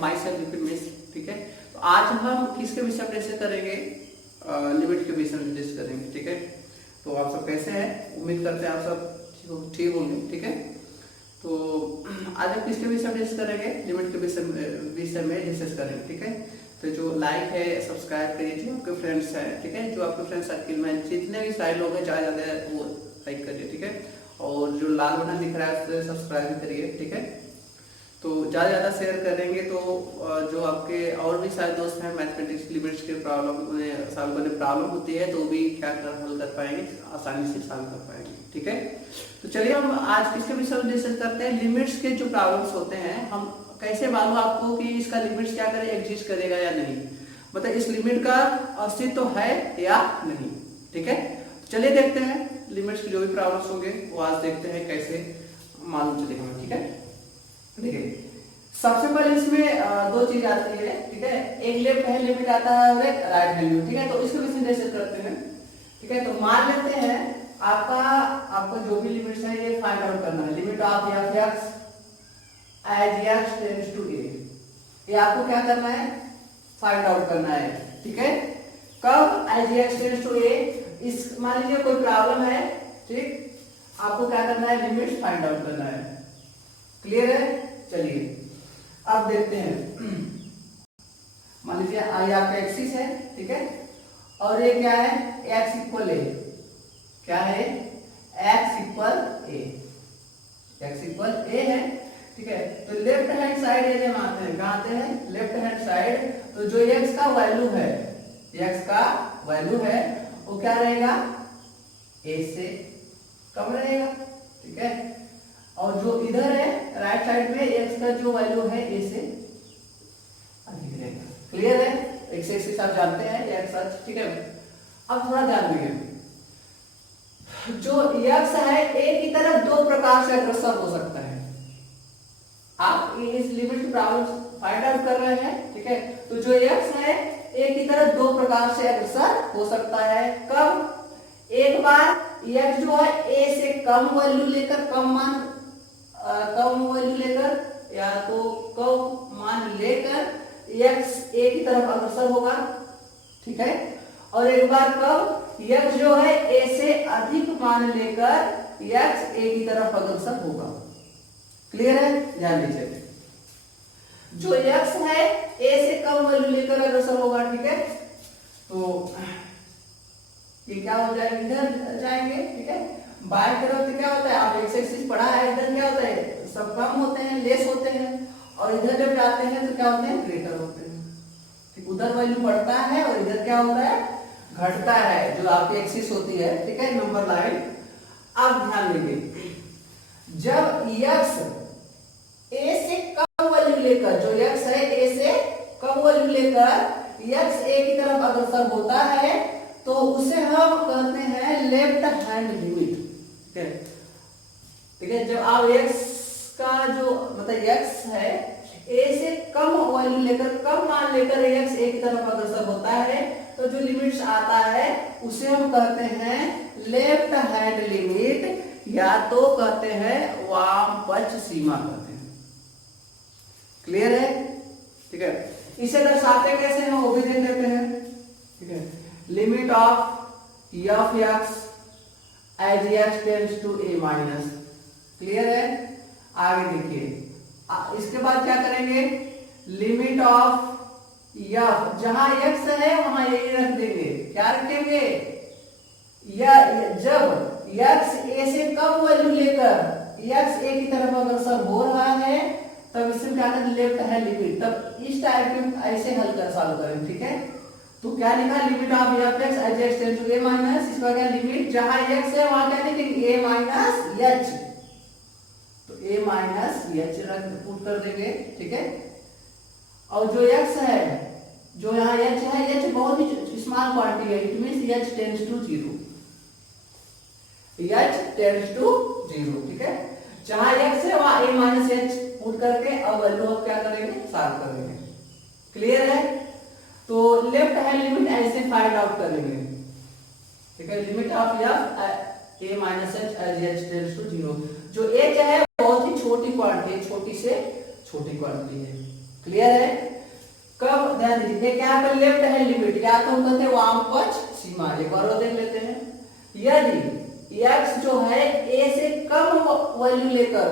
My self repeat miss. ठीक है, तो आज हम किसके विषय में डिस्कस करेंगे? लिमिट के विषय में डिस्कस करेंगे। ठीक है, तो आप सब कैसे हैं? उम्मीद करते हैं आप सब ठीक होंगे। ठीक है, तो आज हम किसके विषय में डिस्कस करेंगे? लिमिट के विषय में डिस्कस करेंगे। ठीक है, तो जो लाइक है सब्सक्राइब करिए, जो आपके फ्रेंड्स हैं, ठीक है, जो आपके फ्रेंड सर्किल में जितने भी सारे लोग हैं ज़्यादा वो लाइक करिए। ठीक है, और जो लाल बटन दिख रहा है उसे सब्सक्राइब करिए। ठीक है, तो ज़्यादा शेयर करेंगे तो जो आपके और भी सारे दोस्त हैं मैथमेटिक्स लिमिट्स के प्रॉब्लम सॉल्व करने प्रॉब्लम होती है तो भी क्या हल कर पाएंगे, आसानी से सॉल्व कर पाएंगे। ठीक है, तो चलिए हम आज किसके विषय में डिस्कस करते हैं? लिमिट्स के जो प्रॉब्लम्स होते हैं, हम कैसे मालूम आपको कि इसका लिमिट्स क्या करे, एग्जिस्ट करेगा या नहीं, मतलब इस लिमिट का अस्तित्व है या नहीं। ठीक है, तो चलिए देखते हैं लिमिट्स के जो भी प्रॉब्लम्स होंगे वो आज देखते हैं कैसे मालूम चलेगा हमें। ठीक है, देखिए सबसे पहले इसमें दो चीज आती है। ठीक है, एक लेफ्ट हैंड लिमिट आता है और एक राइट हैंड लिमिट। ठीक है, तो इसको भी डिस्कस करते हैं। ठीक है, तो मान लेते हैं आपका जो भी लिमिट्स है ये फाइंड आउट करना है। Limit of f x as x tends to a, ये आपको क्या करना है? फाइंड आउट करना है। ठीक है, कब एज एक्स टेंड्स टू ए, इस मान लीजिए कोई प्रॉब्लम है, ठीक, आपको क्या करना है? लिमिट्स फाइंड आउट करना है। क्लियर है? चलिए अब देखते हैं। मान लीजिए ये आपका एक्सिस है, ठीक है, और ये क्या है? एक्स इक्वल ए, क्या है? एक्स इक्वल ए, एक्स इक्वल ए है। ठीक है, तो लेफ्ट हैंड साइड ये जब आते हैं, कहाँ आते हैं? लेफ्ट हैंड साइड, तो जो एक्स का वैल्यू है, एक्स का वैल्यू है वो क्या रहेगा? ए से कम रहेगा। ठीक है, और जो इधर है राइट साइड में एक्स का जो वैल्यू है ए से अधिक रहेगा। क्लियर है? एक्स आप जानते हैं एक्स सच। ठीक है, अब थोड़ा ध्यान देंगे, जो एक्स है ए की तरफ दो प्रकार से अग्रसर हो सकता है। आप इस लिमिट प्रॉब्लम फाइंड आउट कर रहे हैं। ठीक है, तो जो एक्स है ए की तरफ दो प्रकार से अग्रसर हो सकता है। कब? एक बार एक्स जो है ए से कम वैल्यू लेकर, कम वैल्यू लेकर या तो कम मान लेकर एक्स ए की तरफ अग्रसर होगा। ठीक है, और एक बार कब एक्स जो है ए से अधिक मान लेकर एक्स ए की तरफ अग्रसर होगा। क्लियर है? ध्यान दीजिए, जो एक्स है ए से कम वैल्यू लेकर अग्रसर होगा। ठीक है, तो ये क्या हो जाएगा? इधर जाएंगे। ठीक है, बाएं तरफ से क्या होता है? आप एक्स पढ़ा है, इधर क्या होता है? सब कम होते हैं, लेस होते हैं, और इधर जब जाते हैं तो क्या होते हैं? ग्रेटर होते हैं। ठीक, उधर वैल्यू बढ़ता है और इधर क्या होता है? घटता है, जो आपकी एक्सिस होती है। ठीक है, नंबर लाइन। अब ध्यान देंगे, जब एक्स ए से कम वैल्यू लेकर, जो एक्स है ए से कम वैल्यू लेकर एक्स ए की तरफ अग्रसर होता है तो उसे हम कहते हैं लेफ्ट हैंड लिमिट। ठीक है, जब आप एक्स का जो मतलब एक्स है ए से कम वैल्यू लेकर, कम मान लेकर एक्स ए की तरफ अग्रसर होता है तो जो लिमिट्स आता है उसे हम कहते हैं लेफ्ट हैंड लिमिट, या तो कहते हैं वाम पक्ष सीमा कहते हैं। क्लियर है? ठीक है, इसे दर्शाते कैसे हैं वो भी देख लेते हैं। ठीक है, limit of f x as x tends to a minus. Clear है? आगे देखिए, इसके बाद क्या करेंगे? लिमिट ऑफ एफ, जहां एक्स है वहां यही रख देंगे। क्या रखेंगे? या जब एक्स ए से कम वैल्यू लेकर एक्स ए की तरफ अग्रसर हो रहा है तब इससे क्या करें? Left hand limit. तब इस टाइप के ऐसे हल कर सॉल्व करें। ठीक है, तो क्या लिखा? Limit of f x as x tends to a minus, इसका क्या लिमिट? जहां एक्स है वहां क्या लिखेंगे? ए माइनस एच, तो ए माइनस एच रख पुट कर देंगे। ठीक है, और जो एक्स है, जो यहाँ एच है, एच बहुत ही स्मॉल क्वांटिटी है, it means h tends to 0, h tends to 0। ठीक है, जहां एक्स है वहां ए माइनस एच पुट करके अब वैल्यू आप क्या करेंगे? सॉल्व करेंगे। क्लियर है? तो लेफ्ट हैंड लिमिट ऐसे फाइंड आउट करेंगे। ठीक है, limit of f a minus h as h tends to 0, जो एच है बहुत ही छोटी क्वांटिटी, छोटी से छोटी क्वांटिटी है। क्लियर है? कब, ध्यान दीजिए, क्या है लेफ्ट हैंड लिमिट, या तो हम कहते हैं वाम पक्ष सीमा। एक बार और देख लेते हैं। यदि x जो है a से कम वैल्यू लेकर,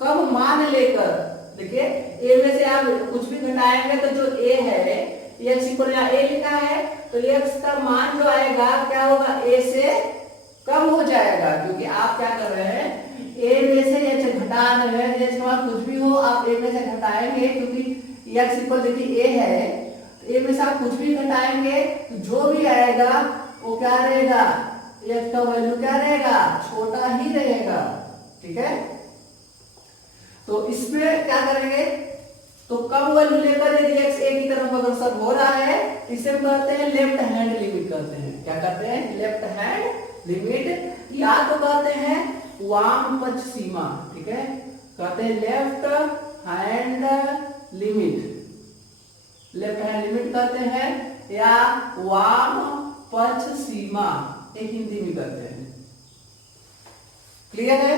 कम मान लेकर, देखिए a में से आप कुछ भी घटाएंगे तो जो a है, x इक्वल यहाँ a लिखा है, तो x का मान जो आएगा क्या होगा, a से कम हो जाएगा, क्योंकि आप क्या कर रहे हैं, a में से h घटा रहे हैं। जैसे वहां कुछ भी हो आप a में से घटाएंगे, क्योंकि x इक्वल देखिए a है, तो a में से आप कुछ भी घटाएंगे तो जो भी आएगा वो क्या रहेगा, x का वैल्यू क्या रहेगा, छोटा ही रहेगा। ठीक है, तो इसमें क्या करेंगे, तो कम वैल्यू लेकर यदि x a की तरफ अग्रसर हो रहा है, इसे हम कहते हैं लेफ्ट हैंड लिमिट कहते हैं। क्या कहते हैं, लेफ्ट हैंड लिमिट, या तो कहते हैं वाम पक्ष सीमा। ठीक है, कहते हैं left hand limit, left hand limit कहते हैं, या वाम पक्ष सीमा, एक हिंदी में कहते हैं। क्लियर है?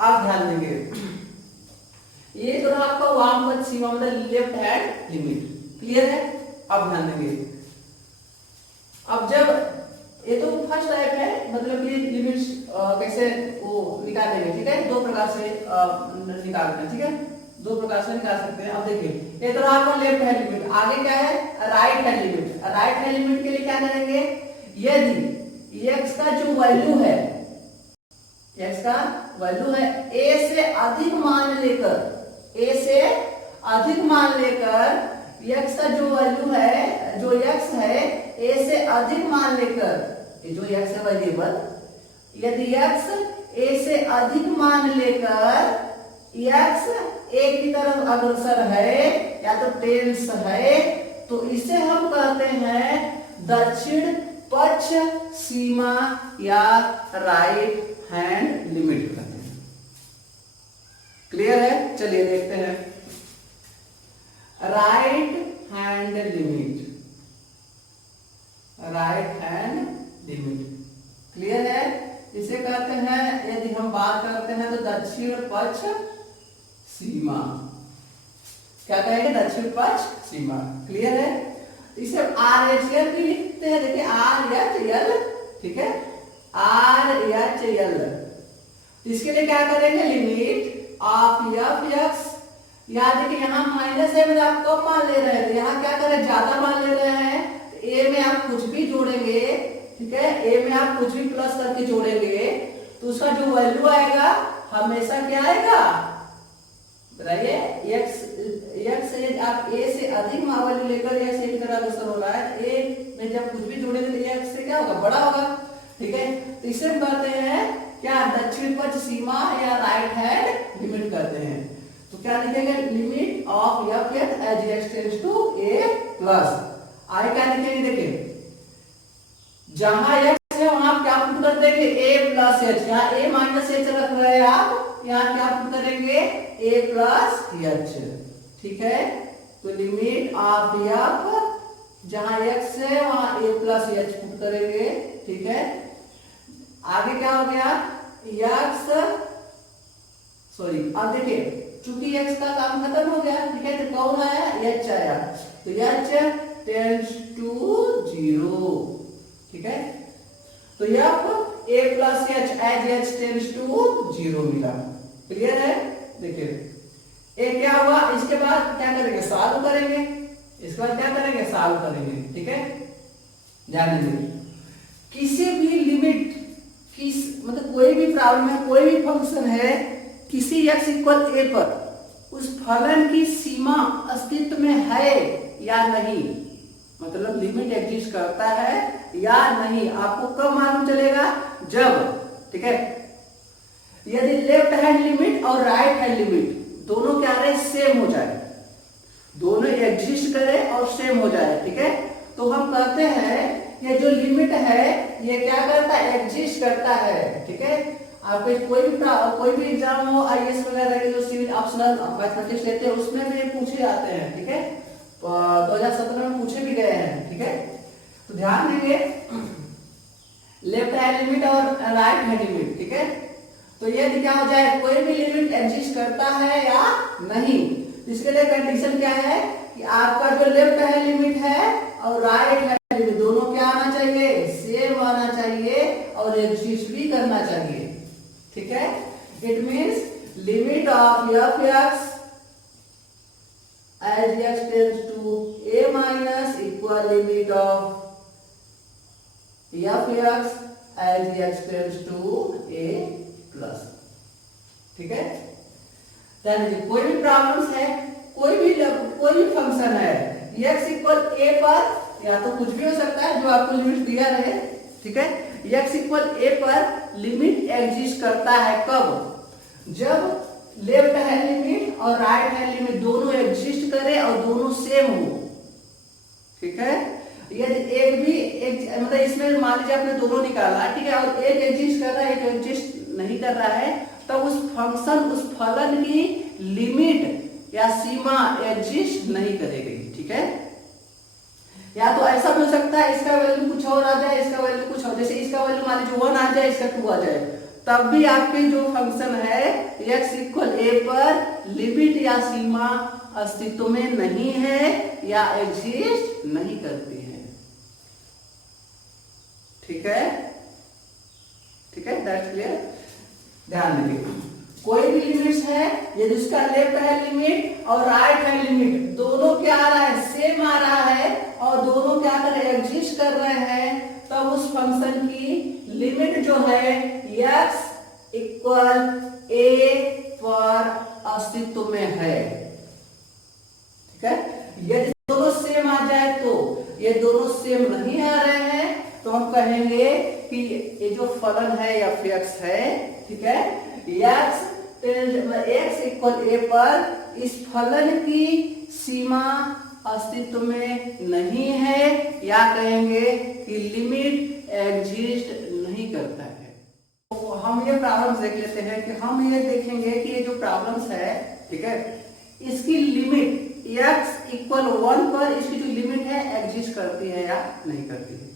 आप ध्यान देंगे, ये जो आपका वाम पक्ष सीमा मतलब लेफ्ट हैंड लिमिट। क्लियर है? अब ध्यान देंगे। अब जब ये तो फर्स्ट टाइप है, मतलब कि लिमिट्स कैसे वो निकालेंगे। ठीक है, दो प्रकार से निकालते हैं। ठीक है, दो प्रकार से निकाल सकते हैं। अब देखिए, ये तो आपका लेफ्ट हैंड लिमिट, आगे क्या है, right hand limit. Right hand limit के लिए क्या करेंगे, यदि x का जो वैल्यू है, x का वैल्यू है a से अधिक मान लेकर, a से अधिक मान लेकर x का जो वैल्यू है, जो x है a से अधिक मान लेकर, ये जो x है वेरिएबल, यदि x a से अधिक मान लेकर x a की तरफ अग्रसर है या तो टेंस है, तो इसे हम कहते हैं दक्षिण पक्ष सीमा या राइट हैंड लिमिट कहते हैं। क्लियर है? चलिए देखते हैं right hand limit, right hand limit. Clear है? इसे कहते हैं, यदि हम बात करते हैं तो दक्षिण पक्ष सीमा। क्या कहेंगे, दक्षिण पक्ष सीमा। क्लियर है? इसे आर एच एल भी लिखते हैं। देखिए आर एच एल, ठीक है, आर एच एल। इसके लिए क्या करेंगे, लिमिट ऑफ एफ एक्स, या देखिए यहाँ माइनस है, आप कम मान ले रहे थे, यहाँ क्या करें, ज्यादा मान ले रहे हैं, तो ए में आप कुछ भी जोड़ेंगे। ठीक है, ए में आप कुछ भी प्लस करके जोड़ेंगे तो उसका जो वैल्यू आएगा हमेशा क्या आएगा, बताइए, एक्स आप a से अधिक वैल्यू लेकर x की तरह अग्रसर हो रहा है, a में जब कुछ भी जोड़ेंगे तो x से क्या होगा, बड़ा होगा। ठीक है, तो इसे हम कहते हैं क्या, दक्षिण पक्ष सीमा या राइट हैंड लिमिट कहते हैं। तो क्या लिखेंगे, limit of f x as x tends to a plus, आगे क्या लिखेंगे, देखिए जहां x है वहां क्या पुट कर देंगे, a प्लस एच, यहाँ a माइनस एच रख रहे हैं आप, यहाँ क्या पुट करेंगे, a प्लस एच। ठीक है, तो लिमिट ऑफ एफ, जहां x है वहां a प्लस एच पुट करेंगे। ठीक है, आगे क्या हो गया, x, सॉरी, अब देखिए चूंकि x का काम खत्म हो गया। ठीक है, तो कौन आया, h आया, तो h टेंड्स टू 0। ठीक है, तो f a plus h as h tends to 0 मिला। क्लियर है? देखिए ए क्या हुआ, इसके बाद क्या करेंगे, सॉल्व करेंगे, इसके बाद क्या करेंगे, सॉल्व करेंगे। ठीक है, ध्यान दीजिए, किसी भी लिमिट, किस मतलब कोई भी प्रॉब्लम है, कोई भी फंक्शन है, किसी x इक्वल a पर उस फलन की सीमा अस्तित्व में है या नहीं, मतलब लिमिट एग्जिस्ट करता है या नहीं, आपको कब मालूम चलेगा, जब, ठीक है, यदि लेफ्ट हैंड लिमिट और राइट हैंड लिमिट दोनों क्या रहे, सेम हो जाए, दोनों एग्जिस्ट करे और सेम हो जाए। ठीक है, तो हम कहते हैं ये जो लिमिट है ये क्या करता है, एग्जिस्ट करता है। ठीक है, आपके कोई भी एग्जाम हो, आईएएस वगैरह के जो सिविल ऑप्शनल मैथमेटिक्स लेते हैं उसमें भी पूछे जाते हैं। ठीक है, 2017 में पूछे भी गए हैं। ठीक है, तो ध्यान देंगे लेफ्ट हैंड लिमिट और राइट हैंड लिमिट। ठीक है, तो यदि क्या हो जाए, कोई भी लिमिट एग्जिस्ट करता है या नहीं, इसके लिए कंडीशन क्या है कि आपका जो लेफ्ट हैंड लिमिट है और राइट हैंड लिमिट दोनों क्या आना चाहिए, सेम आना चाहिए और एग्जिस्ट भी करना चाहिए। ठीक है, it means limit of f x as x tends to a minus equal limit of f x as x tends to a plus। ठीक है, कोई भी प्रॉब्लम्स है, कोई भी फंक्शन है x इक्वल a पर, या तो कुछ भी हो सकता है जो आपको लिमिट दिया रहे। ठीक है, x इक्वल a पर लिमिट एग्जिस्ट करता है कब, जब लेफ्ट हैंड लिमिट और राइट हैंड लिमिट दोनों एग्जिस्ट करे और दोनों सेम हो। ठीक है, यदि एक मतलब इसमें मान लीजिए आपने दोनों निकाला, ठीक है, और एक एग्जिस्ट कर रहा है एक एग्जिस्ट नहीं कर रहा है, तब उस फंक्शन उस फलन की लिमिट या सीमा एग्जिस्ट नहीं करेगी। ठीक है, या तो ऐसा भी हो सकता है इसका वैल्यू कुछ और आ जाए, इसका वैल्यू कुछ और, जैसे इसका वैल्यू मान लीजिए 1 आ जाए, इसका 2 आ जाए, तब भी आपके जो फंक्शन है x इक्वल a पर लिमिट या सीमा अस्तित्व में नहीं है या एग्जिस्ट नहीं करती है। ठीक है, ठीक है, दैट्स क्लियर। ध्यान दीजिए, कोई भी लिमिट्स है, यदि उसका लेफ्ट हैंड लिमिट और राइट हैंड लिमिट दोनों क्या आ रहा है, सेम आ रहा है और दोनों क्या कर रहे हैं, एग्जिस्ट कर रहे हैं, तब उस फंक्शन की लिमिट जो है x इक्वल a पर अस्तित्व में है। ठीक है, यदि दोनों सेम आ जाए तो, ये दोनों सेम नहीं आ रहे हैं तो हम कहेंगे कि ये जो फलन है या x है, ठीक है, x इक्वल a पर इस फलन की सीमा अस्तित्व में नहीं है, या कहेंगे कि लिमिट एग्जिस्ट नहीं करता है। तो हम ये प्रॉब्लम्स देख लेते हैं कि हम ये देखेंगे कि ये जो प्रॉब्लम्स है, ठीक है, इसकी लिमिट x इक्वल 1 पर इसकी जो लिमिट है एग्जिस्ट करती है या नहीं करती है।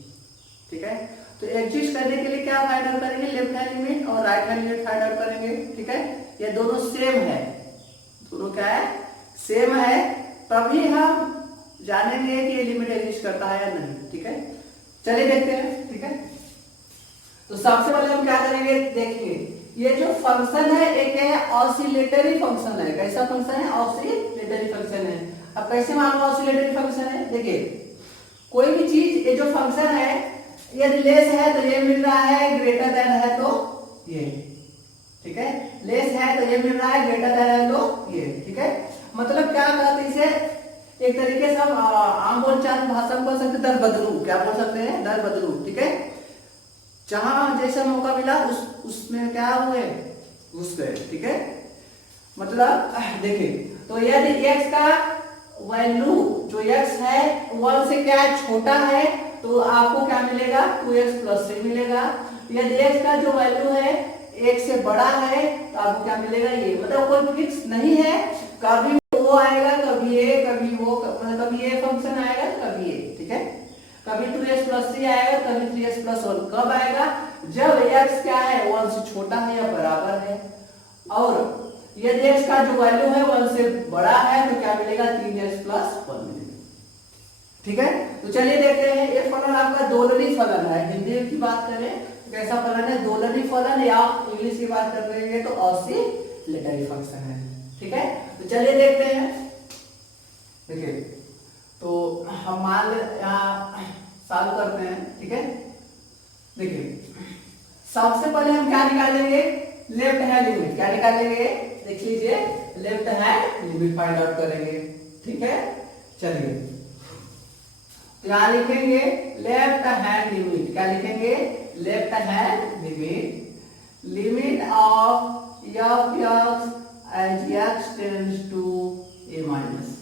ठीक है, तो एग्जिस्ट करने के लिए क्या फाइंड आउट करेंगे, लेफ्ट हैंड लिमिट और right hand limit find out करेंगे। ठीक है, ये दोनों सेम है, दोनों क्या है, सेम है, तभी हम जानेंगे कि ये लिमिट एग्जिस्ट करता है या नहीं। ठीक है, चलिए देखते हैं। ठीक है, तो सबसे पहले हम क्या करेंगे, देखिए ये जो फंक्शन है एक है ऑसिलेटरी फंक्शन है। कैसा फंक्शन है, ऑसिलेटरी फंक्शन है। अब कैसे मालूम ऑसिलेटरी फंक्शन है, देखिए कोई भी चीज, ये जो फंक्शन है यदि लेस है तो ये मिल रहा है, ग्रेटर देन है तो ये। ठीक है, लेस है तो ये मिल रहा है, ग्रेटर देन है तो ये। ठीक है, मतलब क्या कहते हैं इसे, एक तरीके से हम आम बोलचाल भाषा में बोल सकते दर बदलू, क्या बोल सकते हैं, दर बदलू। ठीक है, जहां जैसा मौका मिला उसमें क्या हुए, घुस गए। ठीक है, मतलब देखिए, तो यदि x का वैल्यू जो x है 1 से क्या है, छोटा है, तो आपको क्या मिलेगा, 2x प्लस 3 मिलेगा। यदि x का जो वैल्यू है 1 से बड़ा है तो आपको क्या मिलेगा, ये। मतलब कोई फिक्स नहीं है, कभी वो आएगा, कभी ये, कभी वो, मतलब कभी ये फंक्शन आएगा, कभी ये। ठीक है, कभी 2x प्लस 3 आएगा, कभी 3x प्लस 1। कब आएगा, जब x क्या है 1 से छोटा है या बराबर है, और यदि x का जो वैल्यू है 1 से बड़ा है तो क्या मिलेगा, 3x प्लस 1 मिलेगा। ठीक है, तो चलिए देखते हैं, ये फलन आपका दोलनी फलन है। हिंदी की बात करें तो कैसा फलन है, दोलनी फलन, या इंग्लिश की बात कर रहे हैं तो ऑसिलेटरी फंक्शन है। ठीक है, तो चलिए देखते हैं। देखिए, तो हम मान यहाँ चालू करते हैं। ठीक है, देखिए सबसे पहले हम क्या निकालेंगे, लेफ्ट हैंड लिमिट। क्या निकालेंगे, देख लीजिए, left hand limit find out करेंगे। ठीक है, चलिए तो यहाँ लिखेंगे लेफ्ट हैंड लिमिट। क्या लिखेंगे, left hand limit, limit of f x as x tends to a minus.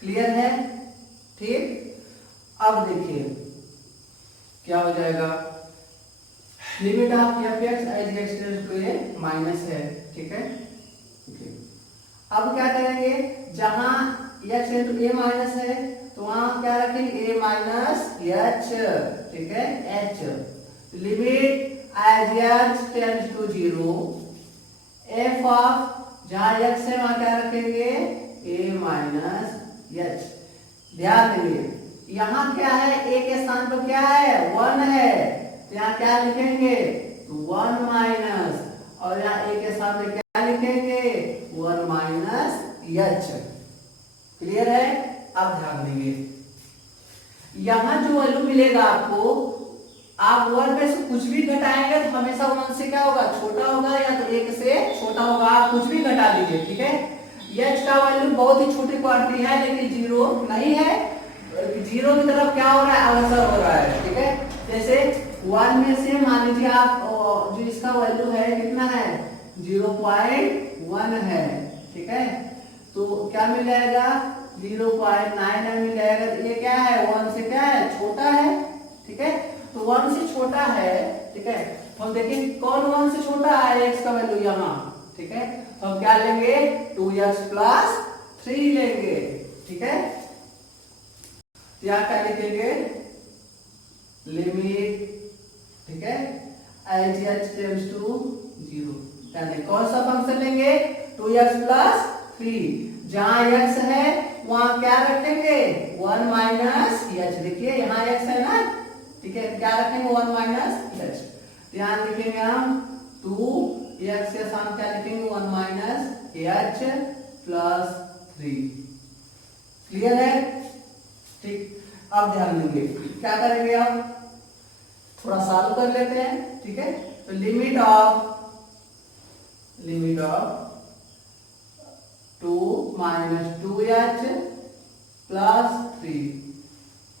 Clear है, ठीक। अब देखिए क्या हो जाएगा, limit of f x as x tends to a minus है। ठीक है, अब क्या करेंगे, जहां x tends to a minus है तो वहां क्या रखेंगे, ए माइनस एच। ठीक है, h, limit as x tends to 0 f of जहां x है वहां क्या रखेंगे a माइनस एच। ध्यान देंगे यहाँ क्या है, a के स्थान पर क्या है 1 है, तो यहाँ क्या लिखेंगे 1 माइनस, और यहाँ a के स्थान पर क्या लिखेंगे 1 माइनस एच। क्लियर है। अब ध्यान देंगे यहाँ जो वैल्यू मिलेगा आपको, आप 1 में से कुछ भी घटाएंगे तो हमेशा 1 से क्या होगा छोटा होगा, या तो 1 से छोटा होगा, आप कुछ भी घटा दीजिए। ठीक है, एच का वैल्यू बहुत ही छोटी क्वांटिटी है लेकिन जीरो नहीं है, जीरो की तरफ क्या हो रहा है अग्रसर हो रहा है। ठीक है, जैसे 1 में से मान लीजिए आप जो इसका वैल्यू है कितना है 0.1 है। ठीक है, तो क्या मिल जाएगा 0.9 मिल जाएगा, तो ये क्या है 1 से क्या है छोटा है। ठीक है, तो 1 से छोटा है। ठीक है, तो हम देखें कौन 1 से छोटा है, x का वैल्यू यहाँ। ठीक है, तो हम क्या लेंगे 2x प्लस 3 लेंगे। ठीक है, यहाँ क्या लिखेंगे लिमिट। ठीक है, एच एच टेंड्स टू 0, यानी कौन सा फंक्शन लेंगे 2x प्लस 3, जहां x है वहां क्या रखेंगे 1 माइनस एच। देखिए यहाँ x है ना, ठीक है, क्या रखेंगे 1 माइनस एच। ध्यान लिखेंगे हम 2x के साथ क्या लिखेंगे 1 माइनस एच प्लस 3। क्लियर है। ठीक, अब ध्यान देंगे क्या करेंगे, अब थोड़ा सॉल्व कर लेते हैं। ठीक है, तो limit of 2 minus 2h plus 3।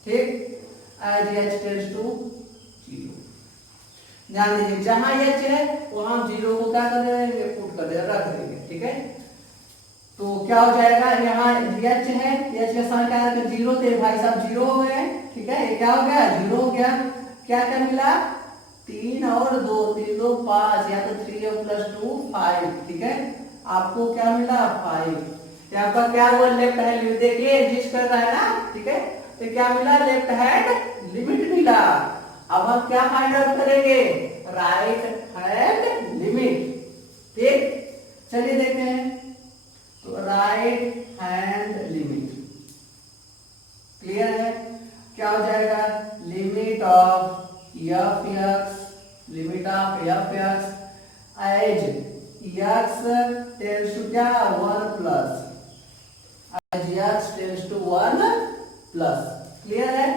ठीक, एज h टेंड्स टू 0। ध्यान दीजिए जहां h है वहां 0 को क्या कर देंगे पुट कर देंगे, रख देंगे। ठीक है, तो क्या हो जाएगा यहाँ h है, h के साथ क्या है 0, तो भाई साहब 0 हो गए। ठीक है, ये क्या हो गया 0 हो गया। क्या क्या मिला 3 और 2, 3 2 5, या तो 3 प्लस 2 5। ठीक है, आपको क्या मिला 5। यहाँ पर क्या हुआ लेफ्ट हैंड, देखिए एग्जिस्ट कर रहा है ना। ठीक है, तो क्या मिला लेफ्ट हैंड लिमिट मिला। अब हम क्या फाइंड आउट करेंगे राइट हैंड लिमिट। ठीक, चलिए देखते हैं, तो राइट हैंड लिमिट क्लियर है। क्या हो जाएगा limit of f x, limit of f x as x tends to क्या 1 plus, as x tends to 1 plus. Clear है।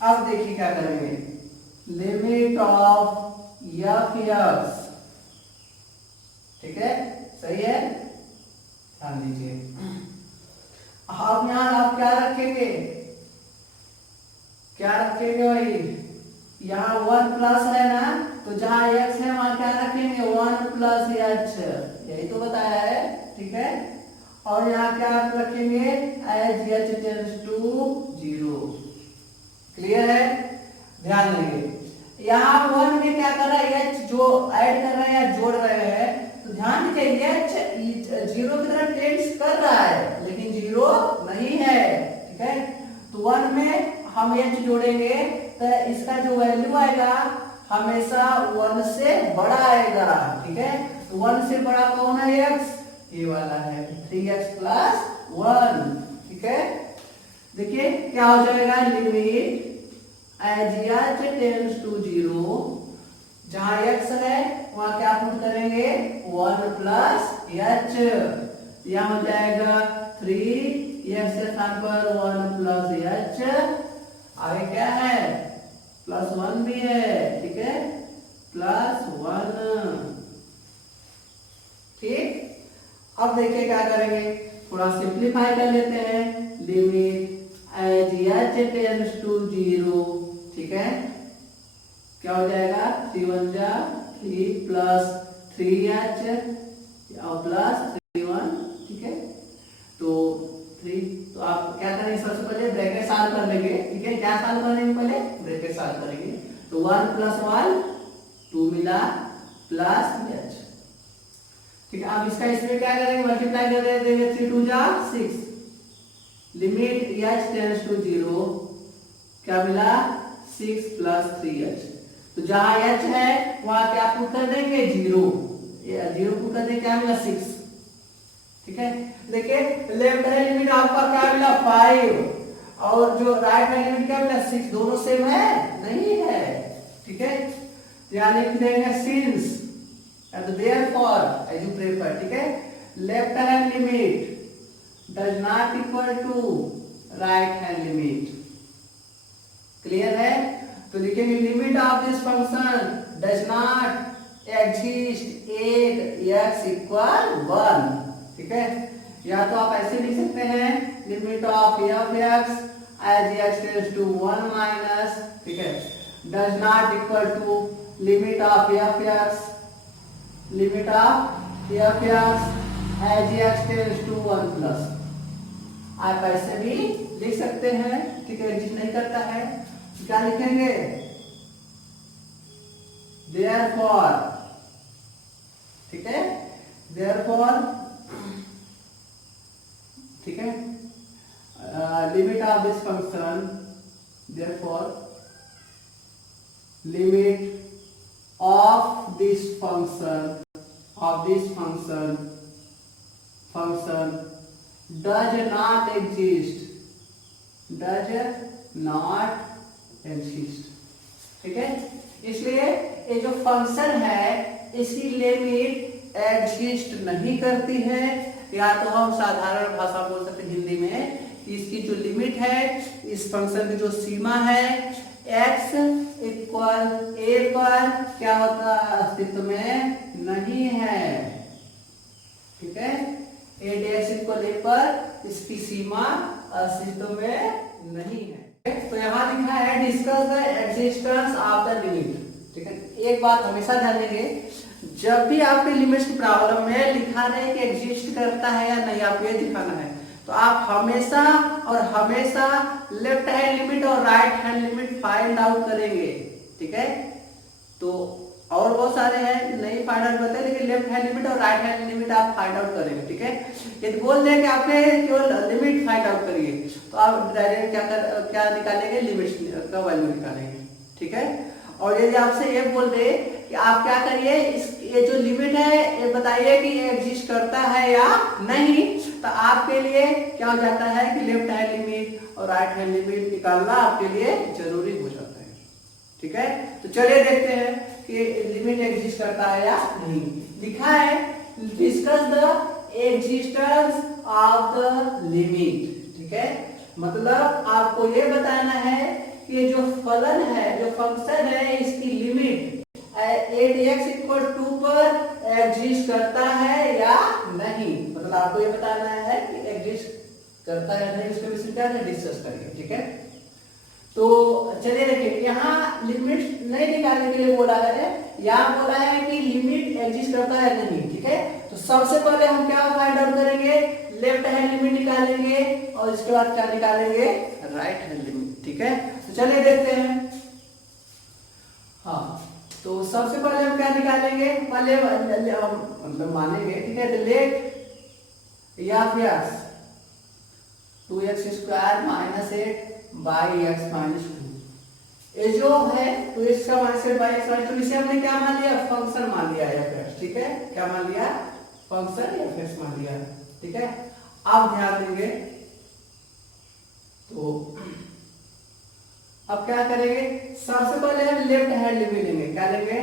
अब देखिए क्या करेंगे लिमिट ऑफ एफ एक्स। ठीक है, सही है, ध्यान दीजिए। अब यहां आप क्या रखेंगे, क्या रखेंगे भाई, यहाँ 1 प्लस है ना, तो जहां x है वहां क्या रखेंगे 1 प्लस h, यही तो बताया है। ठीक है, और यहाँ क्या रखेंगे as h tends to 0। Clear है। ध्यान देंगे यहाँ 1 में क्या कर रहा है h जो ऐड कर रहे हैं या जोड़ रहे हैं, तो ध्यान दीजिए h 0 की तरफ टेंड्स कर रहा है लेकिन 0 नहीं है। ठीक है, तो 1 में हम h जोड़ेंगे तो इसका जो वैल्यू आएगा हमेशा 1 से बड़ा आएगा। ठीक है, तो 1 से बड़ा कौन है x, ये वाला है 3x प्लस 1। ठीक है, देखिए क्या हो जाएगा limit as h tends to 0, जहां x है वहां क्या पुट करेंगे 1 प्लस h, यहां हो जाएगा 3x के स्थान पर 1 प्लस h, आगे क्या है प्लस 1 भी है। ठीक है, प्लस 1। ठीक, अब देखिए क्या करेंगे, थोड़ा सिंप्लीफाई कर लेते हैं। Limit as h tends to 0। ठीक है, क्या हो जाएगा 3 1 जा 3 प्लस 3h और प्लस 3 1। ठीक है, तो 3, तो आप क्या करेंगे सबसे पहले ब्रैकेट सॉल्व कर लेंगे। ठीक है, क्या सॉल्व करेंगे पहले ब्रैकेट सॉल्व करेंगे, तो 1 प्लस 1 2 मिला प्लस h। ठीक है, अब इसका इसमें क्या करेंगे मल्टीप्लाई कर देंगे 3 2 जा 6, लिमिट h टेंड्स टू 0, क्या मिला 6 प्लस 3h। तो जहां h है वहां क्या पुट कर देंगे 0, 0 पुट कर देंगे क्या मिला 6। ठीक है। देखिए लेफ्ट हैंड लिमिट आपका क्या मिला 5 और जो राइट हैंड लिमिट क्या मिला 6, दोनों सेम है नहीं है, ठीक है। यहाँ लिख देंगे since and therefore as you prefer, ठीक है। Left hand limit does not equal to right hand limit, clear है। तो लिखेंगे limit of this function does not exist at x equal 1, ठीक है। या तो आप ऐसे लिख सकते हैं limit of f x as x tends to 1 minus, ठीक है, does not equal to limit of f x as x tends to 1 plus. आप ऐसे भी लिख सकते हैं, ठीक है। एग्जिस्ट नहीं करता है क्या लिखेंगे therefore, ठीक है, therefore, ठीक है, limit of this function, therefore limit of this function does not exist, ठीक है। इसलिए ये जो फंक्शन है इसकी लिमिट एग्जिस्ट नहीं करती है, या तो हम साधारण भाषा बोल सकते हैं हिंदी में, इसकी जो लिमिट है इस फंक्शन की जो सीमा है x इक्वल a पर क्या होता है अस्तित्व में नहीं है, ठीक है। a डैश इक्वल a पर इसकी सीमा अस्तित्व में नहीं है। तो यहाँ लिखा है discuss the existence of the limit, ठीक है। एक बात हमेशा ध्यान देंगे, जब भी आपके लिमिट्स की प्रॉब्लम में लिखा रहे कि एग्जिस्ट करता है या नहीं, आपको ये दिखाना है, तो आप हमेशा और हमेशा लेफ्ट हैंड लिमिट और right hand limit find out करेंगे, ठीक है। तो और बहुत सारे हैं नहीं फाइंड आउट करते, लेकिन लेफ्ट हैंड लिमिट और राइट हैंड लिमिट आप फाइंड आउट करेंगे, ठीक है। यदि बोल दें कि आपने केवल लिमिट फाइंड आउट करिए तो आप डायरेक्ट क्या निकालेंगे, लिमिट का वैल्यू निकालेंगे, ठीक है। और यदि आपसे ये बोल दे कि आप क्या करिए, ये जो लिमिट है ये बताइए कि ये एग्जिस्ट करता है या नहीं, तो आपके लिए क्या हो जाता है कि लेफ्ट हैंड लिमिट और राइट हैंड लिमिट निकालना आपके लिए जरूरी हो जाता है, ठीक है। तो चलिए देखते हैं कि लिमिट एग्जिस्ट करता है या नहीं। लिखा है discuss the existence of the limit, ठीक है। मतलब आपको ये बताना है कि जो फलन है, जो फंक्शन है, इसकी लिमिट 8x इक्वल 2 पर एग्जिस्ट करता है या नहीं। मतलब आपको ये बताना है कि एग्जिस्ट करता है या नहीं, उसके विषय क्या है डिस्कस करेंगे, ठीक है। तो चलिए देखिए, यहाँ लिमिट नहीं निकालने के लिए बोला है, यहाँ बोला है कि लिमिट एग्जिस्ट करता है नहीं, ठीक है। तो सबसे पहले हम क्या फाइंड आउट करेंगे, लेफ्ट हैंड लिमिट निकालेंगे और इसके बाद क्या निकालेंगे, राइट हैंड लिमिट, ठीक है। तो चलिए देखते हैं। हाँ, तो सबसे पहले हम क्या निकालेंगे, पहले मतलब मानेंगे, ठीक है। लेट या व्यास 2x square minus 8 by x minus 2, ये जो है तो इसका माइनस 8 बाई एक्स माइनस 2, इसे हमने क्या मान लिया, फंक्शन मान लिया f(x), ठीक है। क्या मान लिया, फंक्शन f(x) मान लिया, ठीक है। अब ध्यान देंगे, तो अब क्या करेंगे, सबसे पहले हम लेफ्ट हैंड लिमिट लेंगे। क्या लेंगे,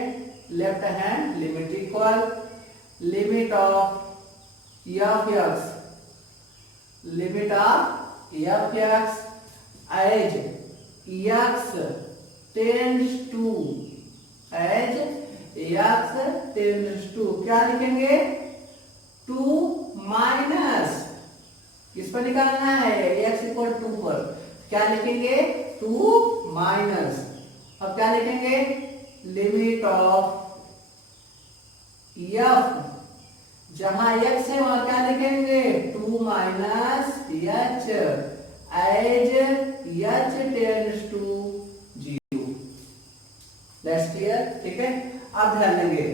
left hand limit equal limit of f(x), limit of f(x) as x tends to, as x tends to क्या लिखेंगे, 2 माइनस, किस पर निकालना है, x इक्वल 2 पर, क्या लिखेंगे 2 माइनस, अब क्या लिखेंगे, लिमिट ऑफ f, जहां x है वहां क्या लिखेंगे 2 minus h as h tends to 0। That's clear, ठीक है। अब ध्यान देंगे,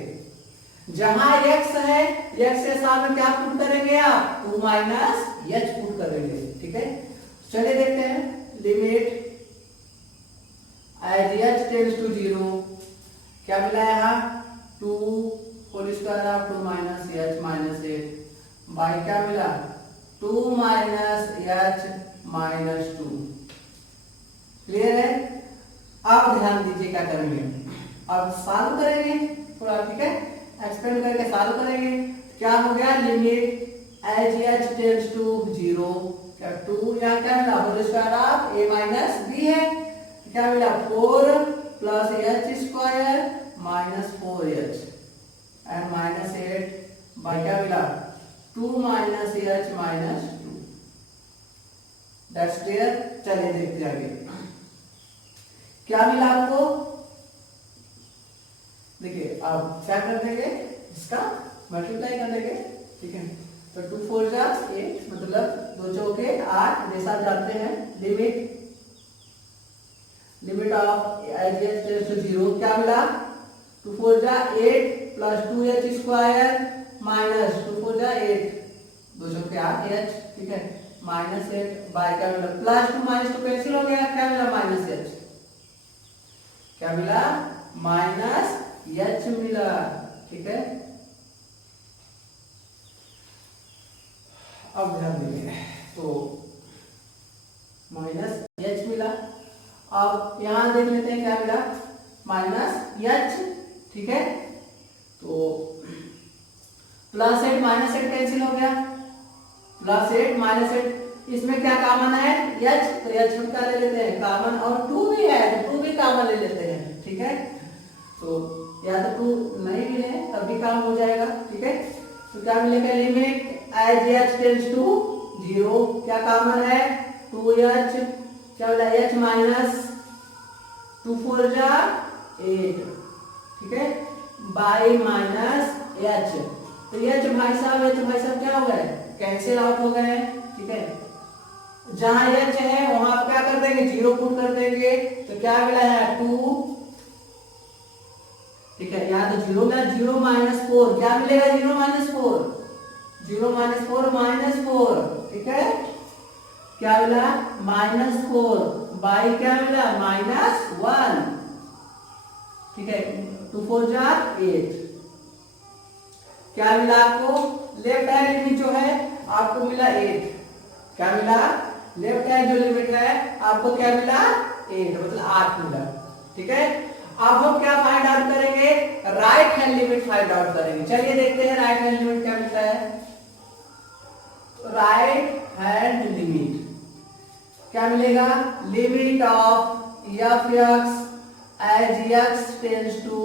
जहां x है, x के साथ में क्या पुट करेंगे आप, 2 माइनस h पुट करेंगे, ठीक है। चलिए देखते हैं, limit as h tends to 0, क्या मिला यहाँ 2 whole square of 2 minus h minus 8 by क्या मिला 2 माइनस एच माइनस 2। क्लियर है? अब ध्यान दीजिए क्या करेंगे, अब सॉल्व करेंगे थोड़ा, ठीक है, एक्सपेंड करके सॉल्व करेंगे। क्या हो गया, limit as h tends to 0, क्या 2 यहाँ क्या मिला whole square of a minus b है, क्या मिला 4 plus h square minus 4h and minus 8 by क्या मिला 2 minus h minus 2। That's clear. चलिए देखते हैं आगे क्या मिला आपको। देखिए अब क्या कर देंगे, इसका मल्टीप्लाई कर देंगे, ठीक है। तो 2 4 जा 8, मतलब 2 चौके 8, जैसा जानते हैं limit of h tends to 0 क्या मिला 2 4 जा 8 प्लस 2h स्क्वायर माइनस 2 4 जा 8, 2 चौके 8h, ठीक है, माइनस 8 बाय क्या मिला प्लस 2 माइनस 2 कैंसिल हो गया, क्या मिला माइनस h, क्या मिला माइनस h मिला, ठीक है। अब ध्यान देंगे तो माइनस h मिला। अब यहां देख लेते हैं क्या मिला माइनस h, ठीक है। तो प्लस 8 माइनस 8 कैंसिल हो गया, प्लस 8 माइनस 8, इसमें क्या कॉमन है h, तो h हम क्या ले लेते हैं कॉमन, और 2 भी है तो 2 भी कॉमन ले लेते हैं, ठीक है। तो या तो 2 नहीं भी है तब भी काम हो जाएगा, ठीक है। तो क्या मिलेगा limit as h tends to 0, क्या कॉमन है 2h, क्या मिला h माइनस 2 4 जा 8, ठीक है, बाई माइनस h। तो h भाई साहब क्या हो गए कैंसिल आउट हो गए, ठीक है। जहां h है वहां आप क्या कर देंगे 0 पुट कर देंगे, तो क्या मिला है 2, ठीक है। यहाँ तो 0 मिला, 0 माइनस 4 क्या मिलेगा 0 माइनस 4, 0 माइनस 4 माइनस 4, ठीक है, क्या मिला माइनस 4 बाई क्या मिला माइनस 1, ठीक है, 2 4 जा 8, क्या मिला आपको लेफ्ट हैंड लिमिट जो है आपको मिला 8, क्या मिला लेफ्ट हैंड जो लिमिट है आपको क्या मिला 8, मतलब 8 मिला, ठीक है। अब हम क्या फाइंड आउट करेंगे, right hand limit find out करेंगे। चलिए देखते हैं राइट हैंड लिमिट क्या मिलता है। राइट हैंड लिमिट क्या मिलेगा, limit of f x as x tends to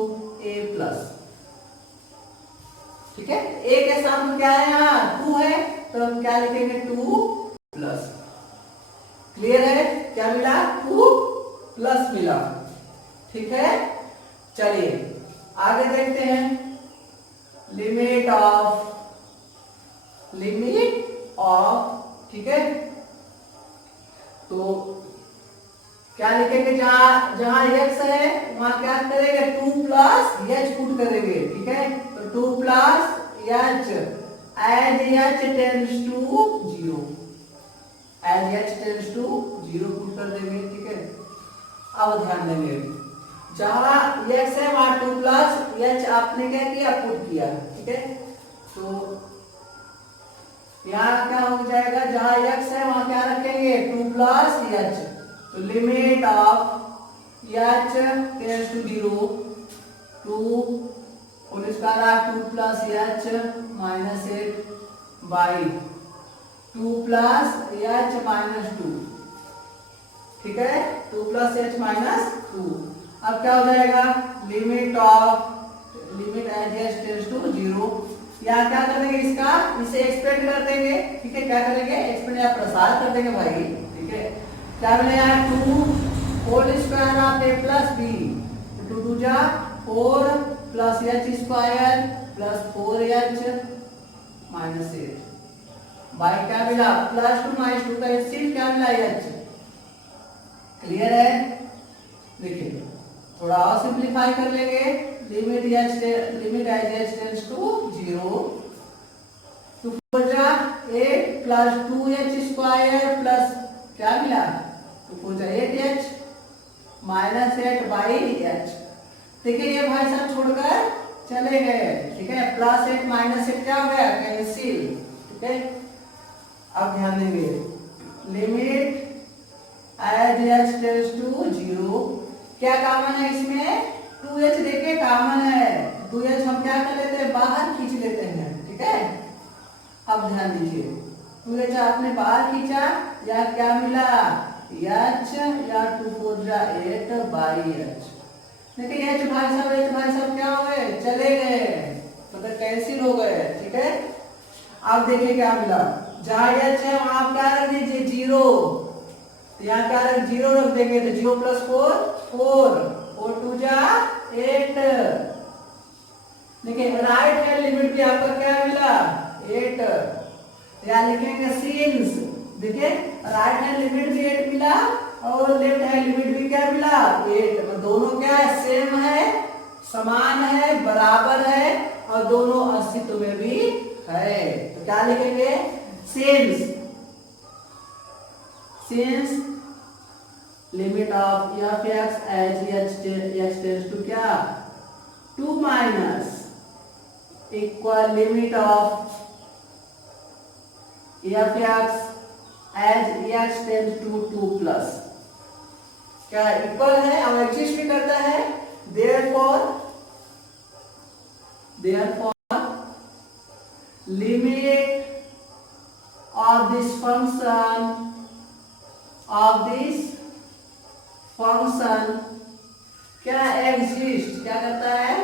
a plus, ठीक है। ए के साथ क्या है यहाँ 2 है, तो हम क्या लिखेंगे 2 प्लस, क्लियर है, क्या मिला 2 प्लस मिला, ठीक है। चलिए आगे देखते हैं लिमिट ऑफ, ठीक है। तो क्या लिखेंगे, जहां x है वहां क्या करेंगे 2 प्लस h पुट करेंगे, ठीक है। तो 2 plus h as h tends to 0, as h tends to 0 put कर देंगे, ठीक है। अब ध्यान देंगे जहां x है वहां 2 प्लस h आपने क्या किया पुट किया, ठीक है। तो यहाँ क्या हो जाएगा, जहां x है वहां क्या रखेंगे 2 प्लस h, तो limit of h tends to 0 2 whole square 2 plus h minus 8 by 2 plus h minus 2, ठीक है, 2 प्लस h माइनस 2। अब क्या हो जाएगा limit as h tends to 0, या क्या कर देंगे इसका इसे एक्सपेंड कर देंगे, ठीक है, क्या करेंगे एक्सपेंड या प्रसार कर देंगे भाई, ठीक है। क्या मिलेगा 2 whole square of a plus b, 2 2 जा 4 plus h square plus 4h minus 8 by क्या मिला प्लस 2 माइनस 2 का एचसीएफ क्या मिला h, क्लियर है। देखिए थोड़ा और सिंपलीफाई कर लेंगे, limit as h tends to 0, 2 4 जा 8 प्लस 2h स्क्वायर प्लस क्या मिला 2 4 जा 8h माइनस 8 बाई h। देखिए ये भाई साहब छोड़कर चले गए, ठीक है, प्लस 8 माइनस 8 क्या हो गया कैंसिल, ठीक ठीक है। अब ध्यान देंगे, limit as h tends to 0, क्या कॉमन है इसमें, 2h देखिए कॉमन है, 2h हम क्या कर लेते हैं, बाहर खींच लेते हैं, ठीक है। अब ध्यान दीजिए, 2h आपने बाहर खींचा या क्या मिला, h या 2 4 जा 8 बाई h। देखिए h भाई साहब क्या हो गए, चले गए, मतलब कैंसिल हो गए, ठीक है। अब देखिए क्या मिला, जहां h है वहां क्या रख दीजिए 0, तो यहाँ क्या रख 0 रख देंगे, तो 0 प्लस 4 4 और 2 जा 8। देखिए राइट हैंड लिमिट भी आपका क्या मिला 8, यहाँ लिखेंगे सिंस, देखिए राइट हैंड लिमिट भी 8 मिला और लेफ्ट हैंड लिमिट भी क्या मिला 8, तो दोनों क्या है, सेम है, समान है, बराबर है और दोनों अस्तित्व में भी है। तो क्या लिखेंगे, since limit of f x as h tends to क्या 2 minus equal limit of f x as h tends to 2 plus, क्या इक्वल है और एग्जिस्ट भी करता है, therefore limit of this function क्या एग्जिस्ट, क्या करता है,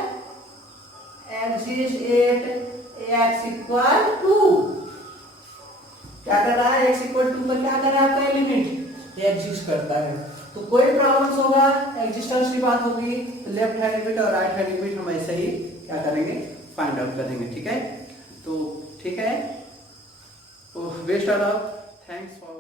एग्जिस्ट एट x इक्वल 2, क्या कर रहा है, x इक्वल 2 पर क्या कर रहा है आपका लिमिट एग्जिस्ट करता है। तो कोई प्रॉब्लम्स होगा, एग्जिस्टेंस की बात होगी, तो लेफ्ट हैंड लिमिट और राइट हैंड लिमिट हम ऐसे ही क्या करेंगे, फाइंड आउट करेंगे, ठीक है। तो ठीक है, तो best of luck, thanks for